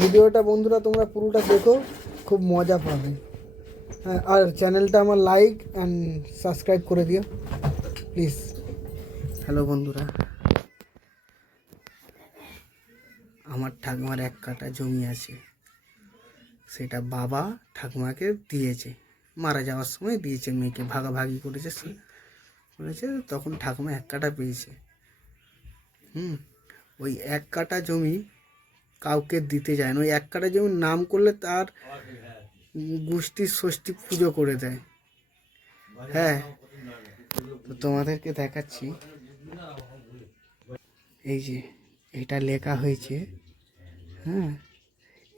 ভিডিওটা বন্ধুরা তোমরা পুরোটা দেখো, খুব মজা পাবে। হ্যাঁ, আর চ্যানেলটা আমার লাইক অ্যান্ড সাবস্ক্রাইব করে দিও প্লিজ। হ্যালো বন্ধুরা, আমার ঠাকুমার 1 কাঠা জমি আছে, সেটা বাবা ঠাকুমাকে দিয়েছে, মারা যাওয়ার সময় দিয়েছে, মেয়েকে ভাগাভাগি করেছে, তখন ঠাকুমা 1 কাঠা পেয়েছে। ওই 1 কাঠা জমি কাউকে দিতে যায় না। ওই 1 কাঠা জমির নাম করলে তার গোষ্ঠীর ষষ্ঠী পুজো করে দেয়। হ্যাঁ, তো তোমাদেরকে দেখাচ্ছি, এই যে এটা লেখা হয়েছে। হ্যাঁ,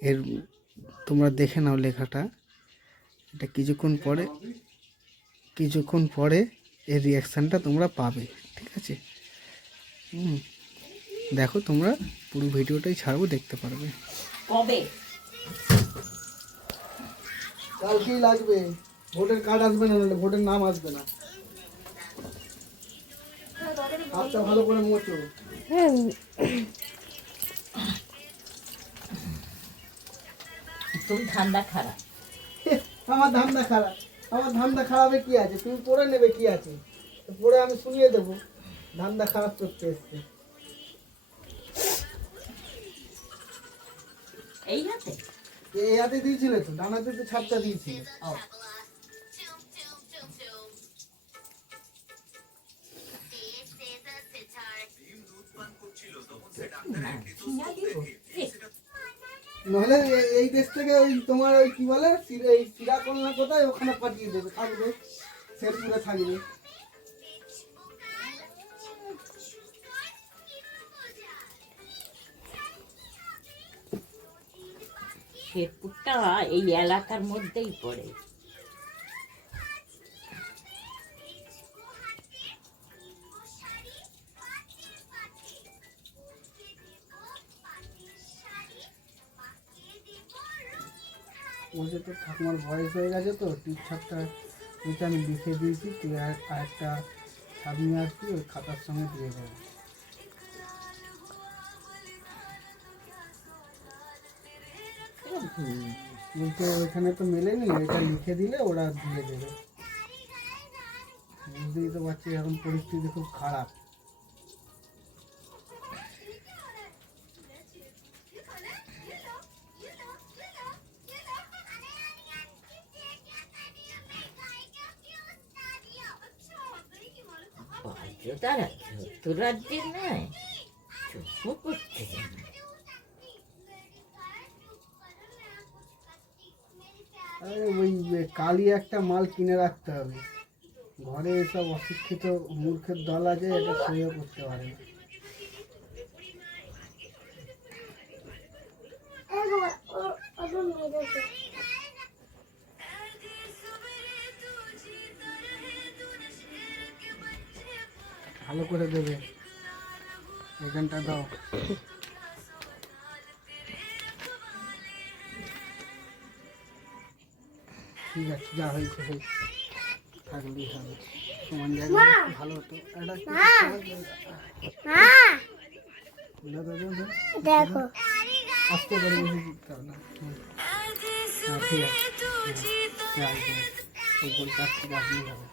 এর তোমরা দেখে নাও লেখাটা। এটা কিছুক্ষণ পরে এর রিয়াকশানটা তোমরা পাবে, ঠিক আছে? দেখো, তোমরা পুরো ভিডিওটাই ছাড়বো, দেখতে পারবে। কবে? কালকেই লাগবে। ভোটের কার্ড আসবে না, ভোটের নাম আসবে না। হাতটা ভালো করে মোচো। তুমি ঠান্ডা খারাপ। আমার ধান্দা খারাপ? আমার ধান্দা খারাপে কি আছে? তুমি পড়ে নেবে, কি আছে? পড়ে আমি শুনিয়ে দেবো ধান্দা খারাপ করতে এসছে। এই হাতে দিয়েছিলে তো, ডানাতে তো ছাপটা দিয়েছিলে। নাহলে এই দেশ থেকে ওই তোমার ওই কি বলে এই সিরাকল্লা কোথায়, ওখানে পাঠিয়ে দেবে, থাকবে শেরপুরে থাকবে। শেরপুরটা এই এলাকার মধ্যেই পড়ে। ওই তো ঠাকুমার বয়স হয়ে গেছে, তো টিপছাপটা এটা আমি লিখে দিয়েছি, তুই আরেকটা ছাপ নিয়ে আসবি, ওই খাতার সঙ্গে দিয়ে দেবো। বলতে ওইখানে তো মেলেনি, এটা লিখে দিলে ওরা দিয়ে দেবে। বুঝতেই তো পারছি এখন পরিস্থিতি খুব খারাপ। রাজ্যের নয়, করতে জানে। আরে ওই কালি একটা মাল কিনে রাখতে হবে ঘরে। এসব অশিক্ষিত মূর্খের দল আছে, এটা সহ্য করতে পারে না। ভালো করে দেবে, এখানটা দাও। ঠিক আছে, যা হয়েছে থাকলেই হবে। সমান জায়গায় ভালো হতো। দেখো, আস্তে করে বেশি দিতে হবে না। হ্যাঁ, ঠিক আছে, ওই গোলটা আসতে আসলেই হবে।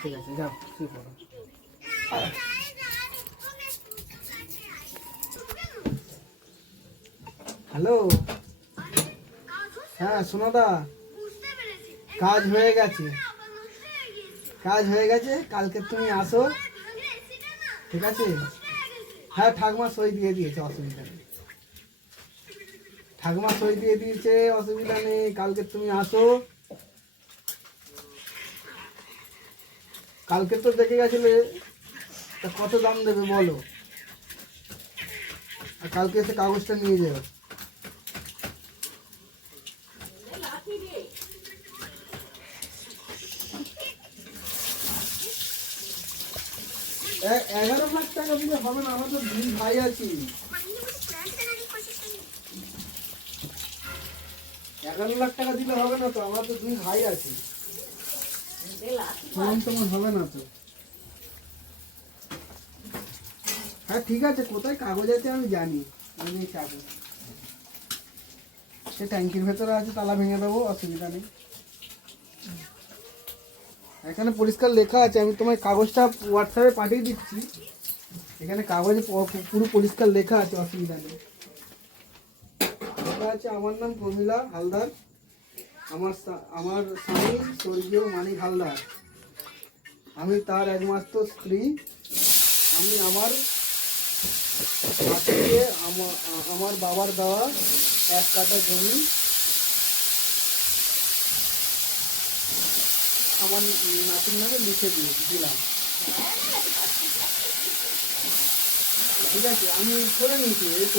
ঠিক আছে, যাও, কি করো। হ্যালো, হ্যাঁ সোনাদা, কাজ হয়ে গেছে, কালকে তুমি আসো, ঠিক আছে? হ্যাঁ, ঠাকুমা সই দিয়ে দিয়েছে, অসুবিধা নেই। ঠাকুমা সই দিয়ে দিয়েছে, অসুবিধা নেই। কালকে তুমি আসো। কালকে তো দেখে গেছিলে, তা কত দাম দেবে বলো, আর কালকে এসে কাগজটা নিয়ে যাও। লাখ টাকা দিলে হবে না, আমার তো 2 ভাই আছি। 11 লাখ টাকা দিলে হবে না তো, আমার তো 2 ভাই আছে, তোমার হবে না তো। হ্যাঁ ঠিক আছে, কোথায় কাগজ আছে আমি জানি, আমি কাগজ সে ট্যাঙ্কির ভেতরে আছে, তালা ভেঙে দেবো, অসুবিধা নেই। এখানে পরিষ্কার লেখা আছে, আমি তোমার কাগজটা হোয়াটসঅ্যাপে পাঠিয়ে দিচ্ছি। এখানে কাগজে পুরো পরিষ্কার লেখা আছে, অসুবিধা নেই। লেখা আছে আমার নাম প্রমীলা হালদার, আমার স্বামী স্বর্গীয় মানিক হালদার, আমি তার একমাত্র স্ত্রী। আমি আমার থেকে আমার বাবার দেওয়া 1 কাঠা জমি আমার নাতির নামে লিখে দিলাম। ঠিক আছে, আমি করে নিয়েছি, এই তো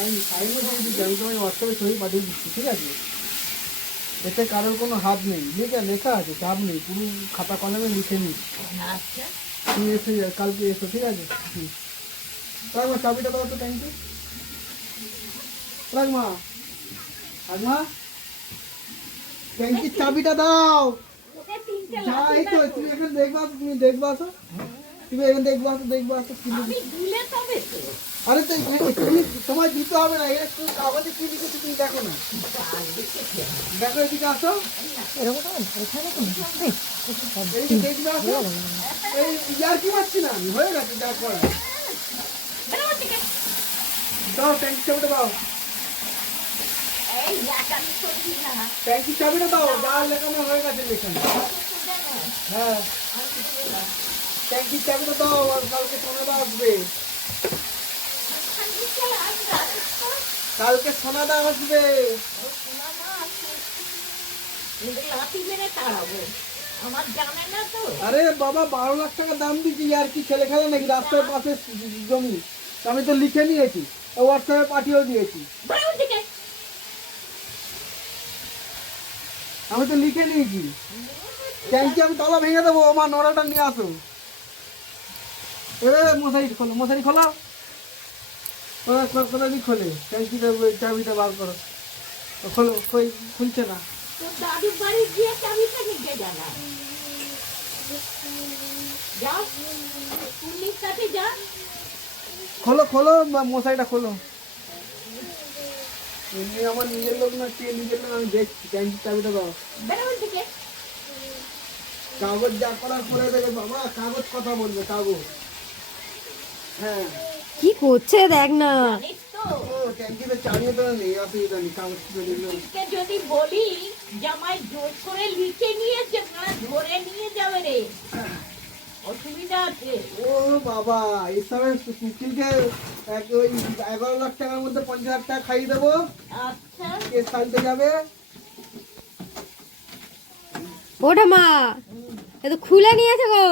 আমি সাইনও দিয়ে দিচ্ছি, আমি তোমায় হোয়াটসঅ্যাপে ছবি পাঠিয়ে দিচ্ছি। ঠিক আছে, এতে কারোর কোনো হাত নেই, লেখা আছে, চাপ নেই, পুরো খাতা কলমে লিখে নিই। আচ্ছা তুমি এসে কালকে এসো, ঠিক আছে? রাখমা চাবিটা দাও তো ট্যাঙ্কি। রাখমা, রাখমা ট্যাঙ্কির চাবিটা দাও। যা, এই তো তুমি এখানে দেখবা, তুমি দেখবা আসো, তুমি এখানে দেখবা আসো, দেখবা আসো। আরে তো তুমি তোমার দিতে হবে না, এটা তুমি কাগজে কি লিখেছো তুমি দেখো না, দেখো এদিকে আসো, এইদিকে দেখবে আসো। এই ইয়ার কি মারছি না আমি, হয়ে গেছে যা করা। দাও ট্যাঙ্কি চাবিটা দাও, ট্যাঙ্কি চাবিটা দাও, যা লেখানো হয়ে গেছে লেখানো। হ্যাঁ, ট্যাঙ্কির চাবিটা দাও, আর কালকে সোনাদা আসবে, কালকে সোনাদা আসবে। আরে বাবা 12 লাখ টাকা দাম দিচ্ছি, আর কি ছেলে খেলে নাকি? রাস্তার পাশে জমি, আমি তো লিখে নিয়েছি, হোয়াটসঅ্যাপে পাঠিয়েও দিয়েছি। আমি তো লিখে নিয়েছি, ট্যাঙ্কি আমি তলা ভেঙে দেবো, আমার নোড়াটা নিয়ে আসো। এ মশারি খোলো, মশারি খোলো, কোথায় খোলে, ট্যাঙ্কিটা চাবিটা বার করো, খোলো, খুলছে না। দাদুর বাড়ি গিয়ে চাবিটা নিতে জানা যা, পুলিশ কাছে যা, খোলো খোলো, মশারিটা খোলো। এমনি আমার নিজের লোক না, কে নিজের লোক আমি দেখছি, ট্যাঙ্কির চাবিটা দাও। কাগজ যা করার পরে দেখে বাবা, কাগজ কথা বলবে, কাগজ। হ্যাঁ, কি করছে দেখ না। জানিস তো ও ট্যাঙ্কিতে চাবিয়ে তো নেই, অসুবিধা নেই, কাগজ পুলিশকে যদি বলি জামাই জোর করে লিখে নিয়েছে, ওরা ধরে নিয়ে যাবে রে, অসুবিধা আছে। ও বাবা, এই সময় সুকিলকে ওই 11 লাখ টাকার মধ্যে 50,000 টাকা খাইয়ে দেবো, আচ্ছা কেস ফাইলতে যাবে। ওটা মা, এ তো খুলে নিয়েছে গো।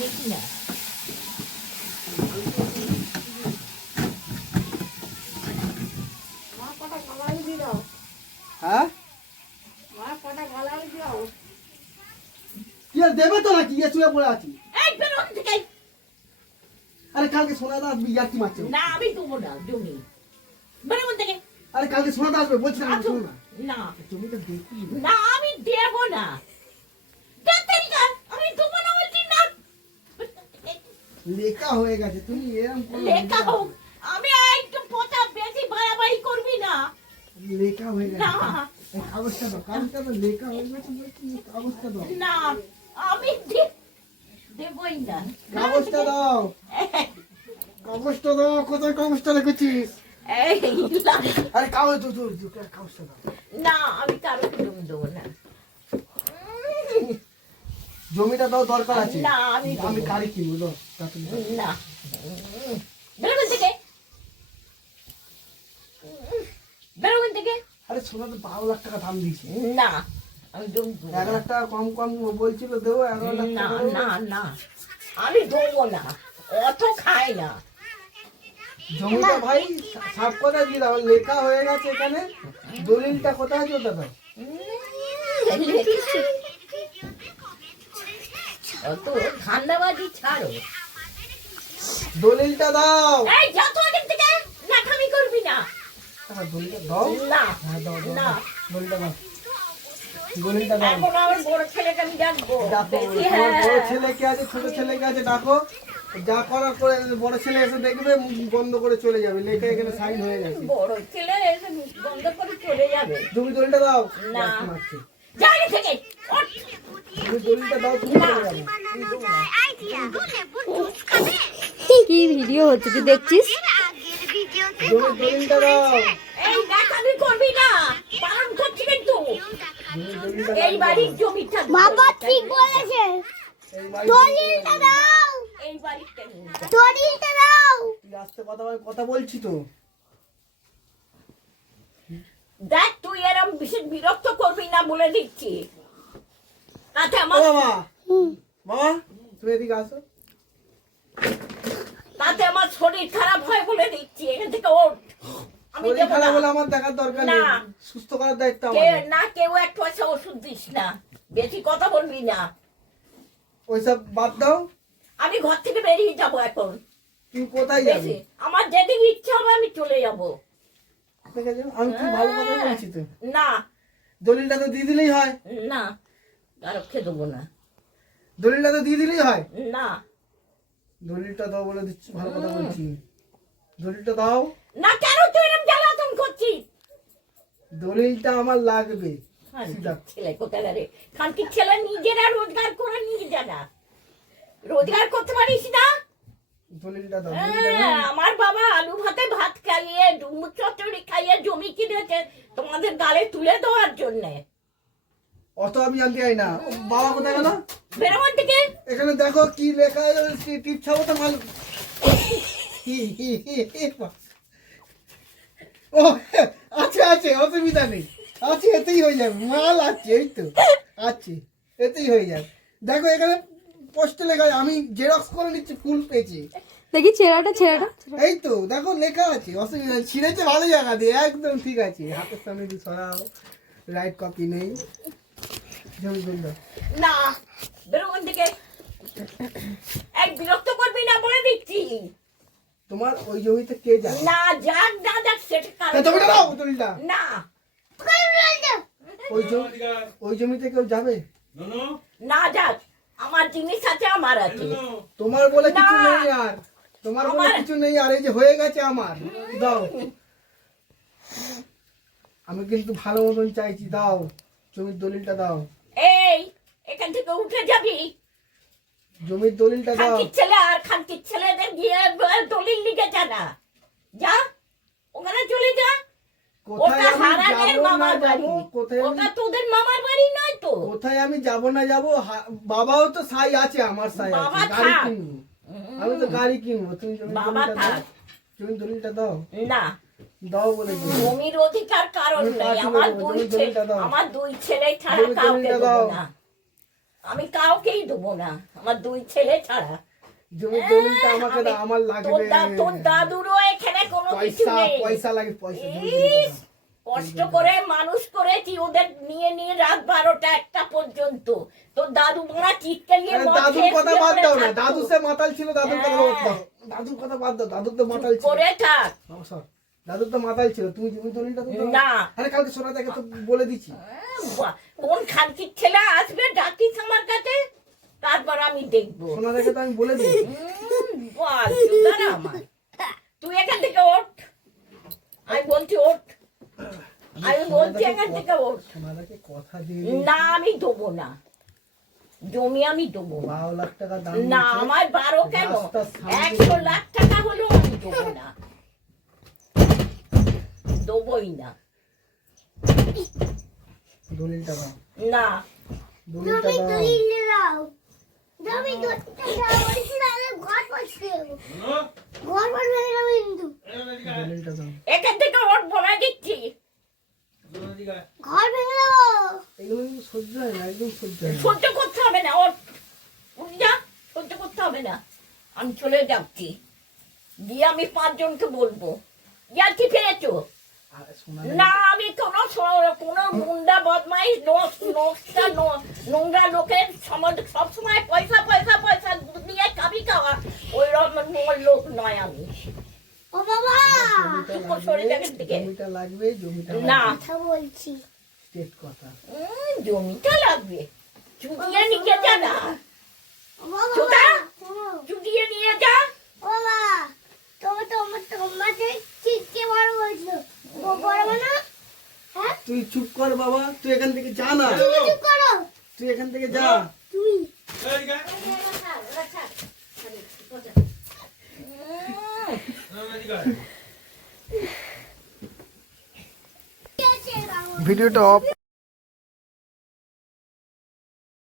দেখি না হ্যাঁ, কি আর দেবে তো নাকি, চুয়ে পড়ে আছি। এই বেরো থেকে। আরে কালকে সোনাদা আসবে, ইয়ার কি মারছে? না আমি দেবো না জমি, বেরো থেকে। আরে কালকে সোনাদা আসবে বলছি না, আচ্ছা, শোনো না। না তুমি তো দেখি না আমি দেব না, আমি দেবো না বলছি না। লেখা হয়ে গেছে, তুমি এরকম করো না। লেখা হোক, আমি একটু পচা বেশি বাড়াবাড়ি করবি না। লেখা হয়ে গেছে, না এই কাগজটা দাও, কাগজটা দাও, লেখা হয়ে গেছে বলছি, কাগজটা দাও, না আমি দেবই না। কাগজটা দাও, কাগজটা দাও, কোথায় কাগজটা রেখেছিস? এই না, আরে কাগজ কাগজটা দাও। না আমি কারো জমি দেবো না। জমিটা দাও, দরকার আছে। না আমি আমি গাড়ি কিনবো, দাও। না বেরোবেন থেকে, বেরোবেন থেকে। আরে সোনা তো 12 লাখ টাকা দাম দিয়েছে, না আমি জমি দেবো 1 না। লাখ টাকা কম কম বলছিল দেবো, 11 লাখ না টাকা দেবো। না না আমি দেবো না, অত খাই না। জমিটা ভাই সাফ কথা দিয়ে দাও, লেখা হয়ে গেছে এখানে, দলিলটা কোথায় আছে ওটা দাও। অত ধান্দাবাজি ছাড়ো, দলিলটা দাও। এই যত আগের থেকে নাকামি করবি না। দলিলটা দাও। না হ্যাঁ দাও, দাও, না দলিলটা দাও, দলিলটা দাও। এখন আমার বড় ছেলেকে আমি ডাকবো। ডাকো, বেশি তোমার বড় হ্যাঁ ছেলে কে আছে, ছোট ছেলে কে আছে, ডাকো। যা করার করে বড় ছেলে এসে দেখবে মুখ বন্ধ করে চলে যাবে, লেখা এখানে সাইন হয়ে গেছে। বড় ছেলে এসে মুখ বন্ধ করে চলে যাবে। জমি দলিলটা দাও। না। লাথি মারছে। যাই থেকে ওঠ। জমি দলিলটা দাও, তুমি চলে যাবে। কি ভিডিও হচ্ছে তুই দেখছিস? জমি দলিলটা দাও। এই দেখাবি করবি না, পালন করছি কিন্তু। জমি দলিলটা এই বাড়ির জমিটা বাবা ঠিক বলেছে, এই বাড়ি দলিলটা দাও, এই বাড়িটা নিয়ে যা। দলিলটা দাও। তুই আস্তে কথা বলছি তো। দেখ তুই এরম বিশেষ বিরক্ত করবি না বলে দিচ্ছি। তাতে ও আমার বাবা, বাবা তুমি এদিকে আসো। তাতে আমার শরীর খারাপ হয় বলে দিচ্ছি। এখান থেকে ওঠ। আমি শরীর দেবো খারাপ না। হলে আমার দেখার দরকার নেই, না। সুস্থ করার দায়িত্ব কে আমার। না কেউ এক পয়সা ওষুধ দিস না, বেশি কথা বলবি না। ওইসব বাদ দাও। আমি ঘর থেকে বেরিয়ে যাব এখন। তুমি কোথায় যাবে? বেশি আমার যেদিকে ইচ্ছা হবে আমি চলে যাব। ঠিক আছে, আমি কি ভালো কথা বলছি তো? না দলিলটা তো দিয়ে দিলেই হয়। না আর খেয়ে দেবো না। দলিলটা তো দিয়ে দিলেই হয়। না দলিলটা দাও বলে দিচ্ছি, ভালো কথা বলছি। দলিলটা দাও। না কেন তুই এরকম জ্বালাতন করছিস? দলিলটা আমার লাগবে। সিধা। ছেলে কোথায় রে? খানকির ছেলে নিজেরা রোজগার করে নিয়ে জানা, রোজগার করতে পারিস না। দলিলটা দাও। হ্যাঁ, আমার বাবা আলু ভাতে ভাত খাইয়ে ডুমুর চচ্চড়ি খাইয়ে জমি কিনেছে তোমাদের গালে তুলে দেওয়ার জন্য। অত আমি জানতে চাই না। বাবা কোথায় গেল? বেরোবার থেকে এখানে দেখো কি লেখা আছে, টিপ ছাবো তো মাল। ও আছে আছে, অসুবিধা নেই, আছে, এতেই হয়ে যাবে। মাল আছে, এই তো আছে, এতেই হয়ে যাবে। দেখো এখানে পোস্ট লেখা আছে, আমি জেরক্স করে নিচ্ছি, ফুল পেয়েছি। দেখি ছেলেটা এই তো দেখো লেখা আছে, অসুবিধা নেই। ছিঁড়েছে ভালো জায়গা দিয়ে, একদম ঠিক আছে। হাতের সামনে দিয়ে সরাও, রাইট কপি নেই। জমি বললো না বেরোবার থেকে এক বিরক্ত করবি না বলে দিচ্ছি। তোমার ওই জমিতে কে যায়? না যাক না যাক সেটা কারণ জমিটা দাও, দলিলটা। না ওই জমিতে কেউ যাবে? না যাক, আমার জিনিস আছে, আমার আছে। তোমার বলে কিছু না। নেই আর, তোমার বলে আমার- কিছু নেই আর, এই যে হয়ে গেছে আমার। দাও, আমি কিন্তু ভালো মতন চাইছি, দাও জমির দলিলটা দাও। এই এখান থেকে উঠে যাবি। জমির দলিলটা দাও। খানকির ছেলে আর খানকির ছেলেদের গিয়ে দলিল লিখে জানা যা, ওখানে চলে যা। কোথায় ওটা আমি হারানের যাবো না মামার বাড়ি, যাবো, কোথায় ওটা আমি তোদের মামার বাড়ি নয় তো। কোথায় আমি যাবো না যাবো, বাবাও তো সাই আছে, আমার সাই বাবা আছে, গাড়ি থাক। কিনবো, আমি তো গাড়ি কিনবো। তুমি জমির বাবা দলিলটা দাও, থাক। জমির দলিলটা দাও, না দাও বলে দিই। জমির অধিকার কারণ আমি নেই। পার্টি আমার করবো, দুই জমির ছেলে, দলিলটা দাও। আমার দুই ছেলে ছাড়া জমির কাউকে দলিলটা দেবো দাও। না। আমি কাউকেই দেবো না, আমার দুই ছেলে ছাড়া। জমির দলিলটা আমাকে দাও, আমার লাগবে। তোর দাদুরও এখানে কোনো কিছু পয়সা নেই। পয়সা লাগে, পয়সা। জমির দলিলটা ইস, দাও। কষ্ট করে মানুষ করেছি ওদের নিয়ে নিয়ে রাত 12টা 1টা পর্যন্ত। তোর দাদু মোড়া চিৎকারিয়ে আরে দাদুর কথা বাদ দাও না, দাদু সে মাতাল ছিল, দাদুর কথা বাদ দাও। দাদুর কথা বাদ দাও, দাদুর তো মাতাল ছিল। করে থাক। নমস্কার। দাদুর তো মাতাল ছিল, তুমি জমির দলিলটা তো দাও। না। আরে কালকে সোনা দেখে তো বলে দিচ্ছি। কোন খানকির ছেলে আসবে ডাকিস আমার কাছে, তারপর আমি দেখবো। সোনা দেখে তো আমি বলে দিচ্ছি। বল, সুতরাং আমার। তুই এখান থেকে ওঠ, আমি বলছি ওঠ, আমি বলছি এখান থেকে ওঠ। সোনা দেখে কথা দিয়ে না আমি দেবো না, জমি আমি দেবো না। 12 লাখ টাকা দাম না দিয়েছে। আমার 12 কেন, রাস্তার সামনে 100 লাখ টাকা হলেও আমি দেবো না, দেবোই না। দলিলটা দাও, জমি দলিলটা দাও। দলিলটা দাও, জমি দলিলটা দাও। বলছি না, আমি ঘর পাচ্ছি, ঘর পাচ্ছি কিন্তু দলিলটা দাও। এখান থেকে ওঠ বলে দিচ্ছি। ঘর ভেঙে দেবো। এগুলো কিন্তু সহ্য হয় না, একদম সহ্য হয় না। সহ্য করতে হবে না, ওঠ উঠ যা, সহ্য করতে হবে না। আমি চলে যাচ্ছি, গিয়ে আমি 5 জনকে বলবো ইয়ার কি ফেলেছো। আরে সোনা না আমি কোনো গুন্ডা বদমাইশ নোংরা লোকের সবসময় পয়সা পয়সা পয়সা নিয়ে কাবি খাওয়া ওই রকম লোক নয় আমি। ও বাবা, চুপ করে সরে যা এখান থেকে। জমিটা লাগবে, জমিটা না কথা বলছি। স্টেট কথা। জমিটা লাগবে, চুটিয়ে নিকে যা না। ও বাবা, চোদা চুটিয়ে নিয়ে যা। ও মা, তোমাকে চিটকে বড় বলছো। বড় না? হ্যাঁ? তুই চুপ কর বাবা, তুই এখান থেকে যা না, তুমি চুপ করো। তুই এখান থেকে যা। তুমি। ভিডিওটা অফ